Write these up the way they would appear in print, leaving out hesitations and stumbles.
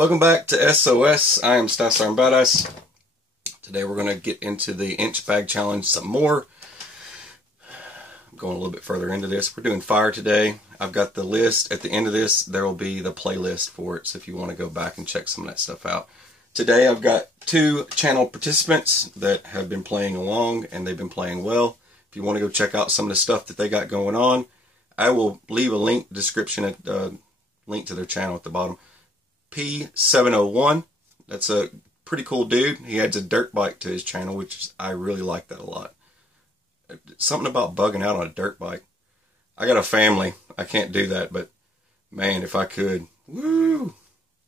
Welcome back to SOS. I am TheStealthSurvivalist. Today we're going to get into the inch bag challenge some more. I'm going a little bit further into this. We're doing fire today. I've got the list. At the end of this, there will be the playlist for it, so if you want to go back and check some of that stuff out. Today I've got 2 channel participants that have been playing along, and they've been playing well. If you want to go check out some of the stuff that they got going on, I will leave a link description at link to their channel at the bottom. P701, that's a pretty cool dude. He adds a dirt bike to his channel, which I really like that a lot. Something about bugging out on a dirt bike. I got a family, I can't do that, but man, if I could, woo!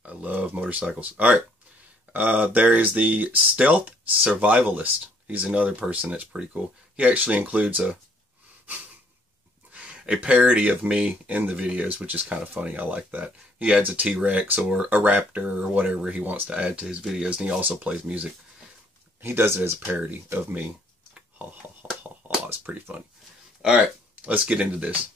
I love motorcycles. Alright, there is the TheStealthSurvivalist. He's another person that's pretty cool. He actually includes a parody of me in the videos, which is kind of funny. I like that. He adds a T-Rex or a raptor or whatever he wants to add to his videos, and he also plays music. He does it as a parody of me. Ha ha ha ha ha. It's pretty funny. Alright, let's get into this.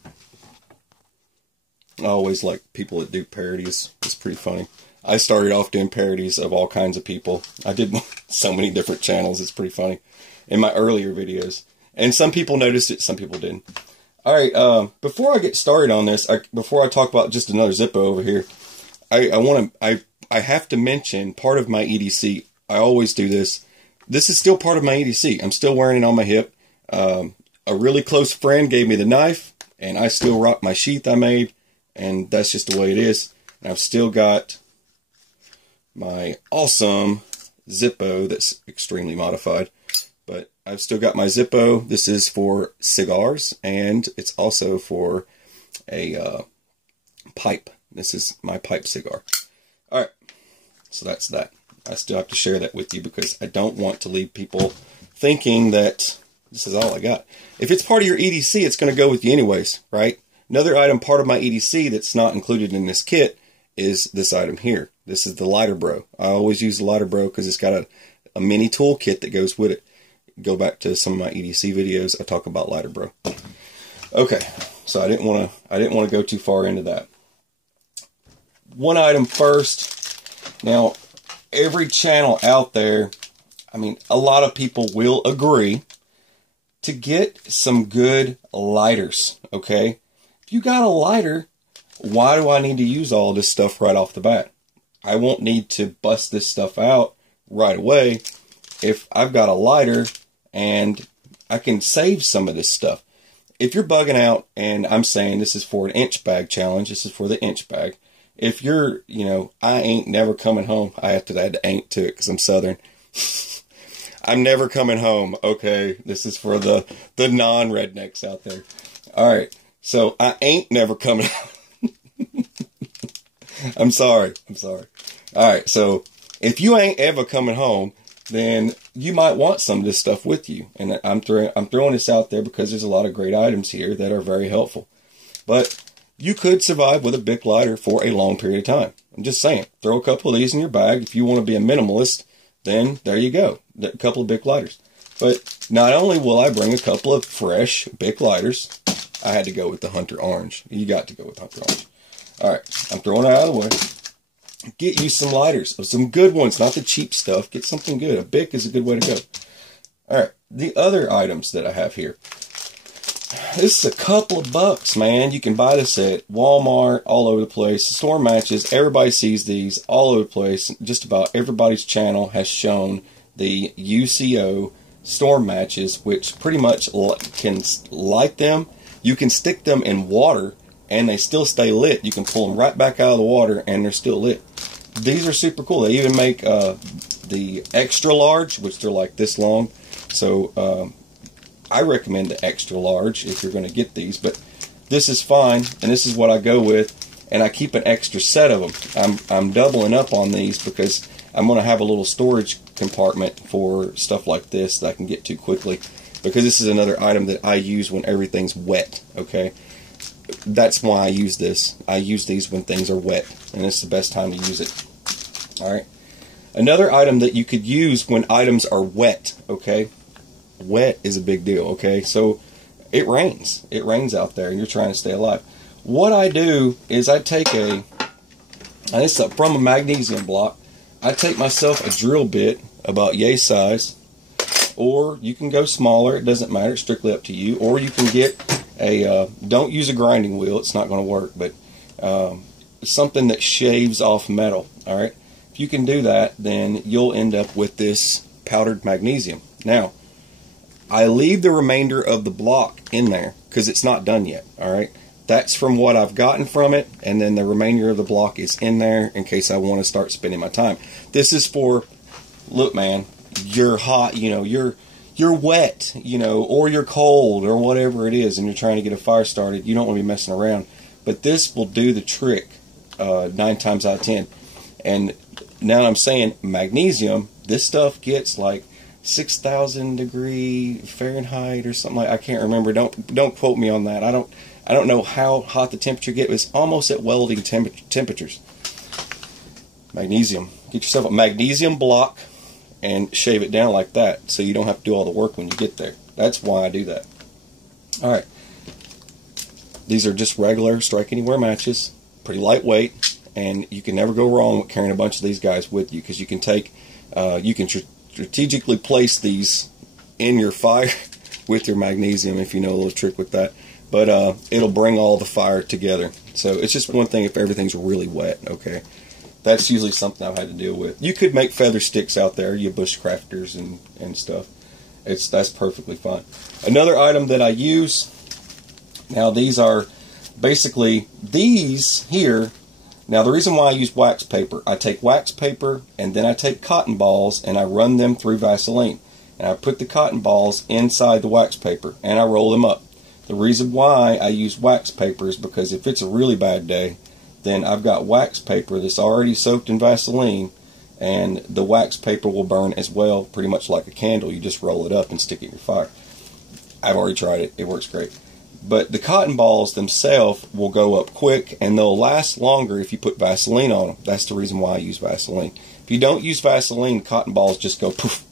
I always like people that do parodies. It's pretty funny. I started off doing parodies of all kinds of people. I did so many different channels. It's pretty funny in my earlier videos. And some people noticed it, some people didn't. Alright, before I get started on this, before I talk about just another Zippo over here, I have to mention part of my EDC. I always do this. This is still part of my EDC. I'm still wearing it on my hip. A really close friend gave me the knife, and I still rock my sheath I made, and that's just the way it is. And I've still got my awesome Zippo that's extremely modified. But I've still got my Zippo. This is for cigars, and it's also for a pipe. This is my pipe cigar. Alright, so that's that. I still have to share that with you because I don't want to leave people thinking that this is all I got. If it's part of your EDC, it's going to go with you anyways, right? Another item part of my EDC that's not included in this kit is this item here. This is the lighter bro. I always use the lighter bro because it's got a mini tool kit that goes with it. Go back to some of my EDC videos. I talk about lighter bro. Okay, so I didn't want to go too far into that. One item first. Now, every channel out there, I mean, a lot of people will agree to get some good lighters. Okay, if you got a lighter, why do I need to use all this stuff right off the bat? I won't need to bust this stuff out right away if I've got a lighter and I can save some of this stuff. If you're bugging out, and I'm saying this is for an inch bag challenge, this is for the inch bag. If you're, you know, I ain't never coming home. I have to add the ain't to it because I'm Southern. I'm never coming home. Okay, this is for the non-rednecks out there. All right, so I ain't never coming home. I'm sorry. All right, so if you ain't ever coming home, then you might want some of this stuff with you. And I'm throwing this out there because there's a lot of great items here that are very helpful. But you could survive with a Bic lighter for a long period of time. I'm just saying, throw a couple of these in your bag. If you want to be a minimalist, then there you go, a couple of Bic lighters. But not only will I bring a couple of fresh Bic lighters, I had to go with the Hunter Orange. You got to go with Hunter Orange. All right, I'm throwing it out of the way. Get you some lighters, some good ones, not the cheap stuff. Get something good. A Bic is a good way to go. All right, the other items that I have here. This is a couple of bucks, man. You can buy this at Walmart, all over the place. Storm matches, everybody sees these all over the place. Just about everybody's channel has shown the UCO storm matches, which pretty much can light them. You can stick them in water, and they still stay lit. You can pull them right back out of the water, and they're still lit. These are super cool. They even make the extra large, which they're like this long. So I recommend the extra large if you're going to get these. But this is fine, and this is what I go with. And I keep an extra set of them. I'm doubling up on these because I'm going to have a little storage compartment for stuff like this that I can get to quickly. Because this is another item that I use when everything's wet. Okay. That's why I use this. I use these when things are wet, and it's the best time to use it. Alright. Another item that you could use when items are wet, okay? Wet is a big deal, okay? So, it rains. It rains out there, and you're trying to stay alive. What I do is I take a And it's from a magnesium block. I take myself a drill bit about yay size, or you can go smaller, it doesn't matter, it's strictly up to you, or you can get a, don't use a grinding wheel, it's not going to work, but something that shaves off metal. Alright, if you can do that, then you'll end up with this powdered magnesium. Now, I leave the remainder of the block in there because it's not done yet. Alright, that's from what I've gotten from it, and then the remainder of the block is in there in case I want to start spending my time. This is for, look man, you're hot, you know, you're wet, you know, or you're cold or whatever it is, and you're trying to get a fire started. You don't want to be messing around. But this will do the trick 9 times out of 10. And now I'm saying magnesium, this stuff gets like 6,000 degree Fahrenheit or something like, I can't remember. Don't quote me on that. I don't know how hot the temperature gets. It's almost at welding temperatures. Magnesium. Get yourself a magnesium block and shave it down like that so you don't have to do all the work when you get there. That's why I do that. Alright. These are just regular strike anywhere matches. Pretty lightweight, and you can never go wrong with carrying a bunch of these guys with you, because you can take, you can strategically place these in your fire with your magnesium if you know a little trick with that. But it'll bring all the fire together. So it's just one thing if everything's really wet, okay? That's usually something I've had to deal with. You could make feather sticks out there, you bushcrafters and stuff. That's perfectly fine. Another item that I use, now these are basically these here. Now the reason why I use wax paper, I take wax paper and then I take cotton balls and I run them through Vaseline. And I put the cotton balls inside the wax paper and I roll them up. The reason why I use wax paper is because if it's a really bad day, then I've got wax paper that's already soaked in Vaseline, and the wax paper will burn as well, pretty much like a candle. You just roll it up and stick it in your fire. I've already tried it. It works great. But the cotton balls themselves will go up quick, and they'll last longer if you put Vaseline on them. That's the reason why I use Vaseline. If you don't use Vaseline, cotton balls just go poof,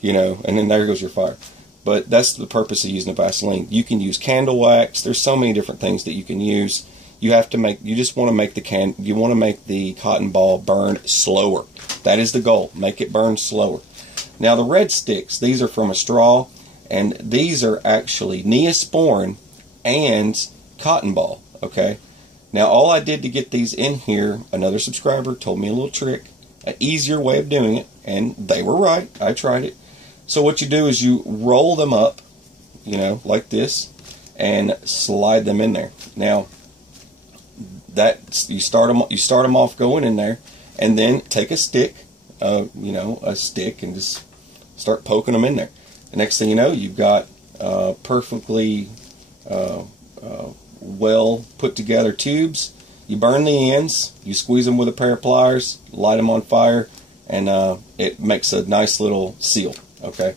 you know, and then there goes your fire. But that's the purpose of using the Vaseline. You can use candle wax. There's so many different things that you can use. You have to make, you just want to make the cotton ball burn slower. That is the goal. Make it burn slower. Now the red sticks, these are from a straw, and these are actually Neosporin and cotton ball. Okay. Now all I did to get these in here, another subscriber told me a little trick, an easier way of doing it, and they were right. I tried it. So what you do is you roll them up, you know, like this, and slide them in there. Now that you start them off going in there, and then take a stick, you know, a stick, and just start poking them in there. The next thing you know, you've got perfectly well put together tubes. You burn the ends, you squeeze them with a pair of pliers, light them on fire, and it makes a nice little seal. Okay,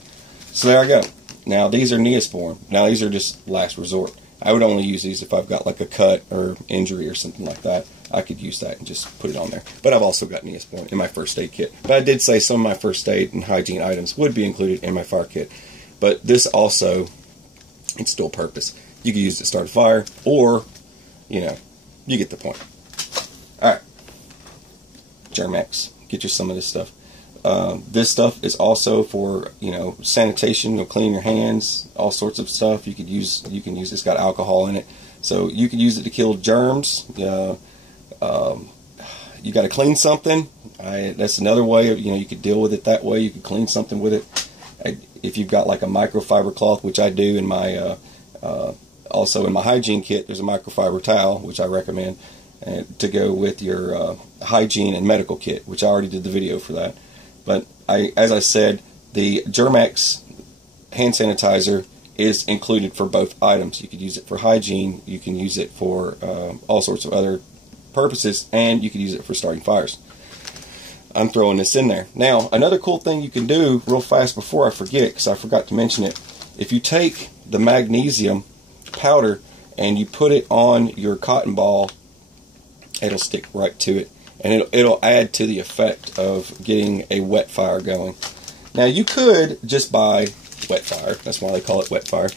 so there I go. Now these are Neosporin. Now these are just last resort. I would only use these if I've got like a cut or injury or something like that. I could use that and just put it on there. But I've also got Neosporin in my first aid kit. But I did say some of my first aid and hygiene items would be included in my fire kit. But this also, it's dual purpose. You could use it to start a fire, or, you know, you get the point. Alright. Germ-X. Get you some of this stuff. This stuff is also for, you know, sanitation, you'll clean your hands, all sorts of stuff. You can use it's got alcohol in it, so you can use it to kill germs. You got to clean something. That's another way of, you know, you could deal with it that way. You could clean something with it. If you've got like a microfiber cloth, which I do in my also in my hygiene kit, there's a microfiber towel, which I recommend to go with your hygiene and medical kit, which I already did the video for that. But as I said, the Germ-X hand sanitizer is included for both items. You could use it for hygiene, you can use it for all sorts of other purposes, and you could use it for starting fires. I'm throwing this in there. Now, another cool thing you can do real fast before I forget, because I forgot to mention it, if you take the magnesium powder and you put it on your cotton ball, it'll stick right to it. And it'll add to the effect of getting a wet fire going. Now you could just buy wet fire. That's why they call it wet fire.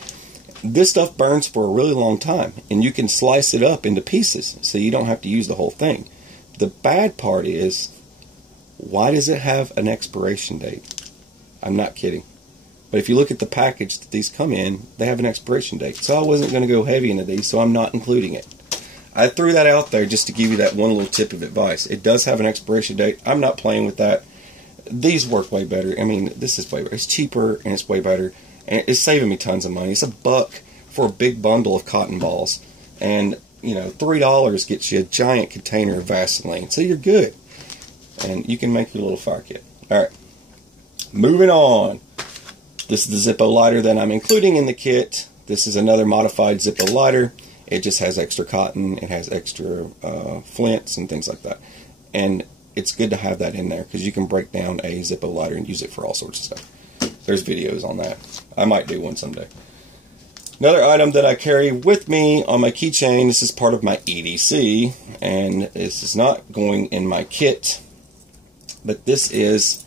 This stuff burns for a really long time, and you can slice it up into pieces, so you don't have to use the whole thing. The bad part is, why does it have an expiration date? I'm not kidding. But if you look at the package that these come in, they have an expiration date. So I wasn't going to go heavy into these, so I'm not including it. I threw that out there just to give you that one little tip of advice. It does have an expiration date. I'm not playing with that. These work way better. I mean, this is way better. It's cheaper and it's way better. And it's saving me tons of money. It's $1 for a big bundle of cotton balls. And, you know, $3 gets you a giant container of Vaseline. So you're good. And you can make your little fire kit. Alright. Moving on. This is the Zippo lighter that I'm including in the kit. This is another modified Zippo lighter. It just has extra cotton. It has extra flints and things like that. And it's good to have that in there because you can break down a Zippo lighter and use it for all sorts of stuff. There's videos on that. I might do one someday. Another item that I carry with me on my keychain, this is part of my EDC, and this is not going in my kit, but this is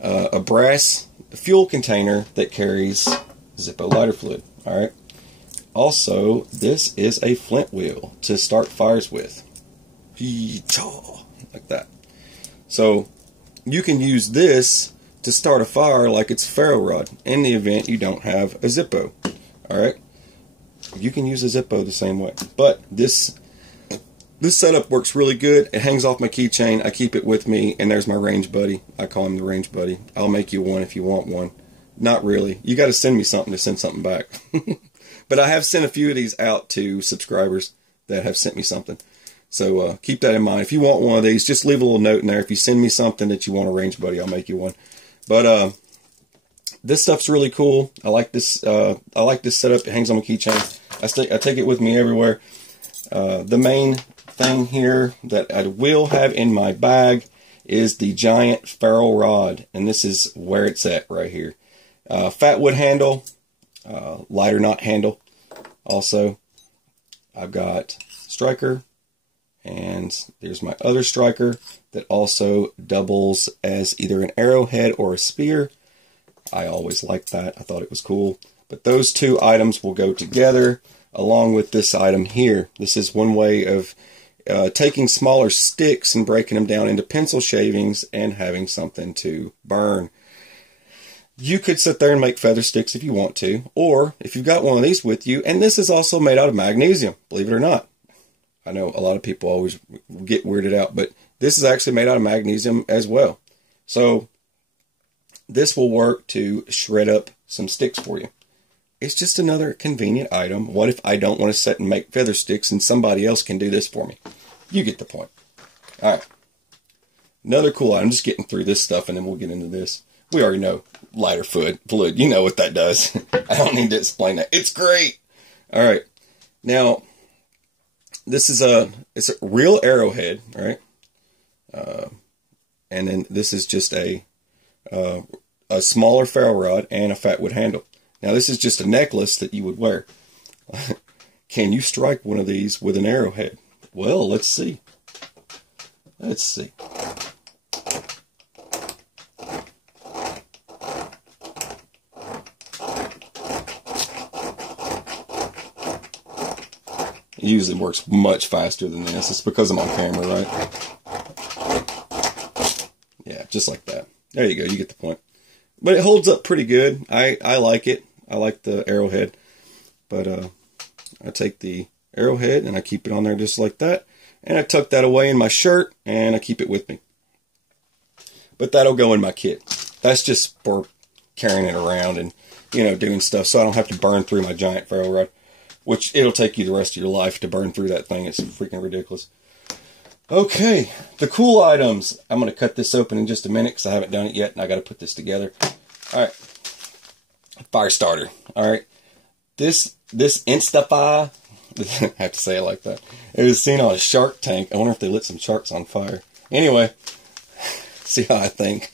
a brass fuel container that carries Zippo lighter fluid. Alright. Also, this is a flint wheel to start fires with. Like that. So, you can use this to start a fire like it's a ferro rod in the event you don't have a Zippo. Alright? You can use a Zippo the same way. But this setup works really good. It hangs off my keychain. I keep it with me, and there's my range buddy. I call him the range buddy. I'll make you one if you want one. Not really. You got to send me something to send something back. But I have sent a few of these out to subscribers that have sent me something. So keep that in mind. If you want one of these, just leave a little note in there. If you send me something that you want a range buddy, I'll make you one. But this stuff's really cool. I like this setup. It hangs on my keychain. I take it with me everywhere. The main thing here that I will have in my bag is the giant ferrule rod, and this is where it's at right here. Fat wood handle, lighter knot handle. Also, I've got striker, and there's my other striker that also doubles as either an arrowhead or a spear. I always liked that. I thought it was cool. But those two items will go together along with this item here. This is one way of taking smaller sticks and breaking them down into pencil shavings and having something to burn. You could sit there and make feather sticks if you want to, or if you've got one of these with you, and this is also made out of magnesium, believe it or not. I know a lot of people always get weirded out, but this is actually made out of magnesium as well. So this will work to shred up some sticks for you. It's just another convenient item. What if I don't want to sit and make feather sticks and somebody else can do this for me? You get the point. Alright. Another cool item. I'm just getting through this stuff and then we'll get into this. We already know lighter fluid. You know what that does. I don't need to explain that. It's great. Alright. Now, this is it's a real arrowhead, right? And then this is just a smaller ferrule rod and a fat wood handle. Now this is just a necklace that you would wear. Can you strike one of these with an arrowhead? Well, let's see. Let's see. It usually works much faster than this. It's because I'm on camera, right? Yeah, just like that. There you go. You get the point. But it holds up pretty good. I like it. I like the arrowhead. But I take the arrowhead and I keep it on there just like that. And I tuck that away in my shirt and I keep it with me. But that'll go in my kit. That's just for carrying it around and, you know, doing stuff so I don't have to burn through my giant ferrule rod. Which it'll take you the rest of your life to burn through that thing. It's freaking ridiculous. Okay, the cool items. I'm going to cut this open in just a minute because I haven't done it yet and I got to put this together. Alright. Fire starter. Alright. This Instafire, I have to say it like that. It was seen on a Shark Tank. I wonder if they lit some sharks on fire. Anyway, see how I think.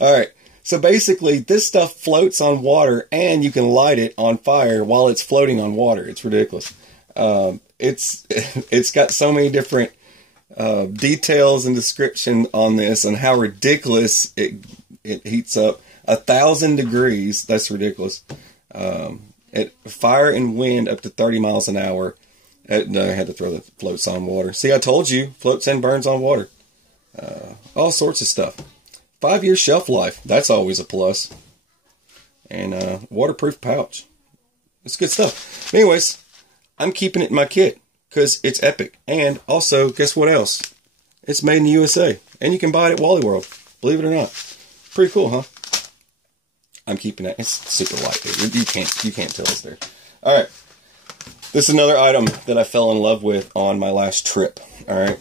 Alright. So basically, this stuff floats on water, and you can light it on fire while it's floating on water. It's ridiculous. It's got so many different details and description on this, and how ridiculous it heats up. 1,000 degrees. That's ridiculous. Fire and wind up to 30 miles an hour, No, I had to throw the floats on water. See, I told you, floats and burns on water. All sorts of stuff. 5-year shelf life. That's always a plus. And waterproof pouch. It's good stuff. Anyways, I'm keeping it in my kit because it's epic. And also, guess what else? It's made in the USA. And you can buy it at Wally World. Believe it or not. Pretty cool, huh? I'm keeping it. It's super light, dude. You can't tell it's there. Alright. This is another item that I fell in love with on my last trip. Alright.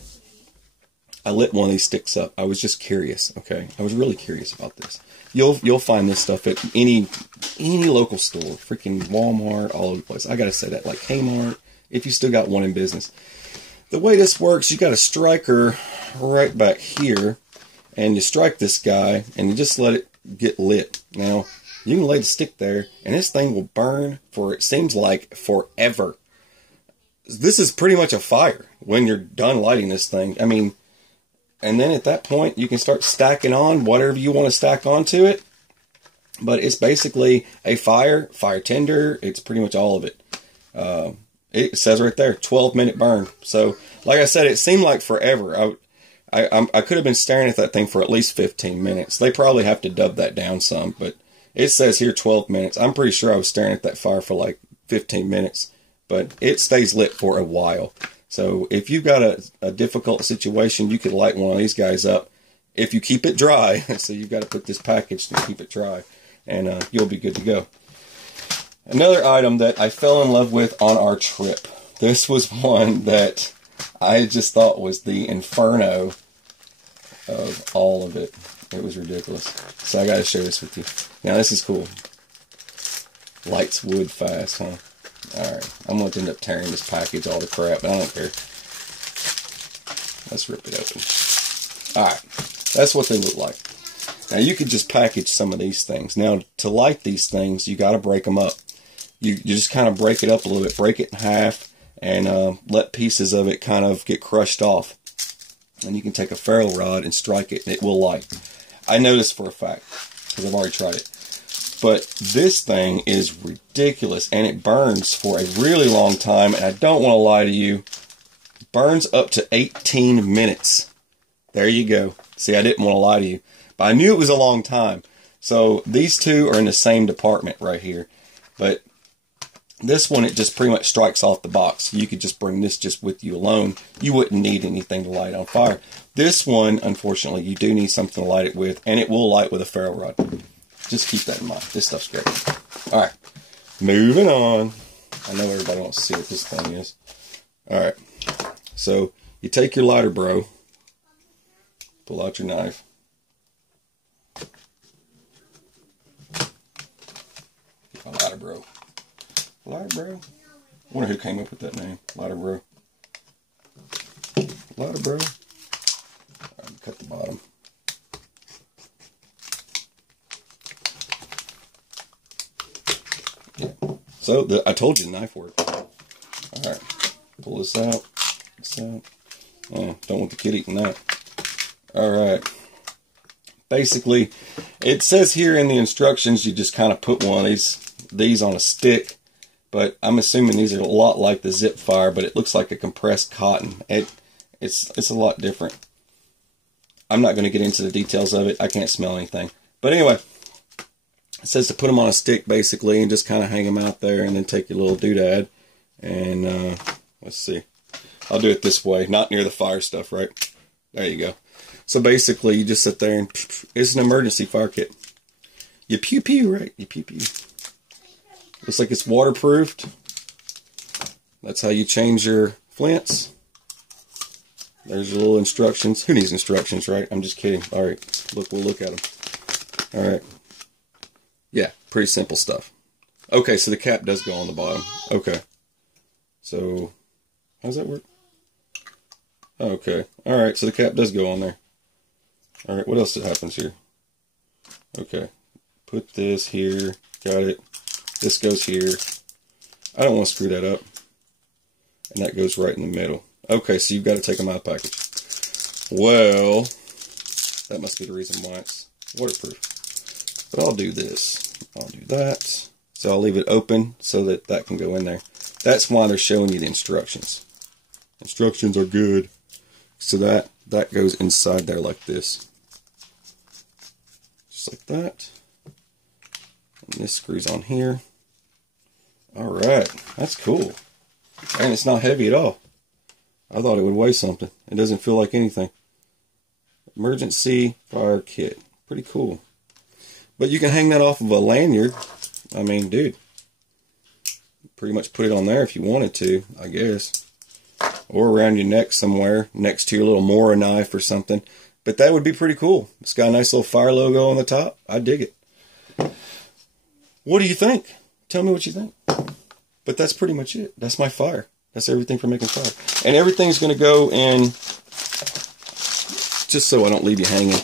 I lit one of these sticks up. I was just curious, okay? I was really curious about this. You'll find this stuff at any local store. Freaking Walmart, all over the place. I gotta say that. Like Kmart, if you still got one in business. The way this works, you got a striker right back here. And you strike this guy, and you just let it get lit. Now, you can lay the stick there, and this thing will burn for, it seems like, forever. This is pretty much a fire when you're done lighting this thing. I mean, and then at that point, you can start stacking on whatever you want to stack onto it. But it's basically a fire tender. It's pretty much all of it. It says right there, 12-minute burn. So, like I said, it seemed like forever. I could have been staring at that thing for at least 15 minutes. They probably have to dub that down some, but it says here 12 minutes. I'm pretty sure I was staring at that fire for like 15 minutes, but it stays lit for a while. So if you've got a difficult situation, you could light one of these guys up if you keep it dry. So you've got to put this package to keep it dry, and you'll be good to go. Another item that I fell in love with on our trip. This was one that I just thought was the inferno of all of it. It was ridiculous. So I got to share this with you. Now this is cool. Lights wood fast, huh? Alright. I'm going to end up tearing this package all to crap, but I don't care. Let's rip it open. Alright. That's what they look like. Now you could just package some of these things. Now to light these things, you got to break them up. You just kind of break it up a little bit. Break it in half. And let pieces of it kind of get crushed off. And you can take a ferro rod and strike it, and it will light. I know this for a fact, because I've already tried it. But this thing is ridiculous, and it burns for a really long time, and I don't want to lie to you. It burns up to 18 minutes. There you go. See, I didn't want to lie to you. But I knew it was a long time. So these two are in the same department right here. But this one, it just pretty much strikes off the box. You could just bring this just with you alone. You wouldn't need anything to light on fire. This one, unfortunately, you do need something to light it with, and it will light with a ferro rod. Just keep that in mind. This stuff's great. Alright, moving on. I know everybody wants to see what this thing is. Alright, so you take your lighter, bro. Pull out your knife. Get my lighter, bro. Lighter Bro? I wonder who came up with that name. Lighter Bro. Lighter Bro. Alright, cut the bottom. Yeah. So, I told you the knife worked. Alright. Pull this out. This out. Yeah, don't want the kid eating that. Alright. Basically, it says here in the instructions you just kind of put one of these on a stick. But I'm assuming these are a lot like the Zip Fire, but it looks like a compressed cotton. It's a lot different. I'm not going to get into the details of it. I can't smell anything. But anyway, it says to put them on a stick, basically, and just kind of hang them out there, and then take your little doodad. And, let's see. I'll do it this way, not near the fire stuff, right? There you go. So basically, you just sit there, and it's an emergency fire kit. You pew-pew, right? You pew-pew. Looks like it's waterproofed. That's how you change your flints. There's your little instructions. Who needs instructions, right? I'm just kidding. Alright, we'll look at them. Alright. Yeah, pretty simple stuff. Okay, so the cap does go on the bottom. Okay. So, how does that work? Okay. Alright, so the cap does go on there. Alright, what else happens here? Okay. Put this here. Got it. This goes here. I don't want to screw that up. And that goes right in the middle. Okay, so you've got to take them out of the package. Well, that must be the reason why it's waterproof. But I'll do this. I'll do that. So I'll leave it open so that that can go in there. That's why they're showing you the instructions. Instructions are good. So that goes inside there like this. Just like that. And this screws on here. Alright, that's cool. And it's not heavy at all. I thought it would weigh something. It doesn't feel like anything. Emergency fire kit. Pretty cool. But you can hang that off of a lanyard. I mean, dude. Pretty much put it on there if you wanted to, I guess. Or around your neck somewhere, next to your little Mora knife or something. But that would be pretty cool. It's got a nice little fire logo on the top. I dig it. What do you think? Tell me what you think. But that's pretty much it. That's my fire. That's everything for making fire. And everything's going to go in, just so I don't leave you hanging.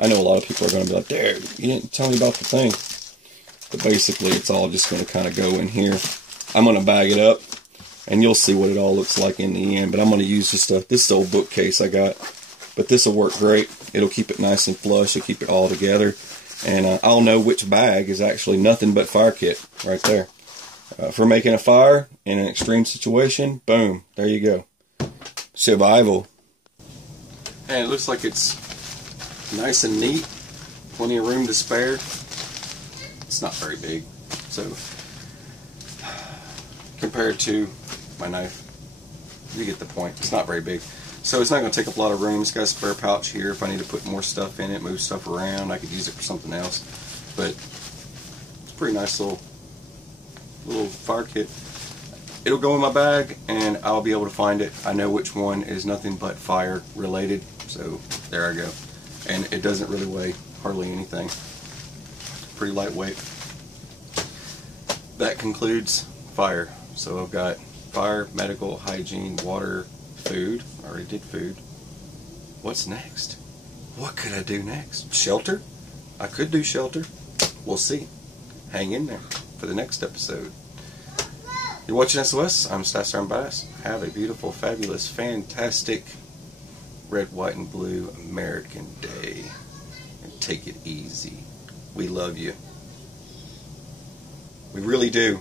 I know a lot of people are going to be like, dude, you didn't tell me about the thing. But basically, it's all just going to kind of go in here. I'm going to bag it up, and you'll see what it all looks like in the end. But I'm going to use this old bookcase I got. But this will work great. It'll keep it nice and flush. It'll keep it all together. And I'll know which bag is actually nothing but fire kit right there. For making a fire in an extreme situation, boom, there you go. Survival. And it looks like it's nice and neat. Plenty of room to spare. It's not very big. So, compared to my knife, you get the point. It's not very big. So it's not going to take up a lot of room. It's got a spare pouch here if I need to put more stuff in it, move stuff around. I could use it for something else. But it's a pretty nice little fire kit. It'll go in my bag and I'll be able to find it. I know which one is nothing but fire related. So there I go. And it doesn't really weigh hardly anything. Pretty lightweight. That concludes fire. So I've got fire, medical, hygiene, water, food. I already did food. What's next? What could I do next? Shelter? I could do shelter. We'll see. Hang in there for the next episode. You're watching SOS. I'm TheStealthSurvivalist. Have a beautiful, fabulous, fantastic red, white, and blue American day. And take it easy. We love you. We really do.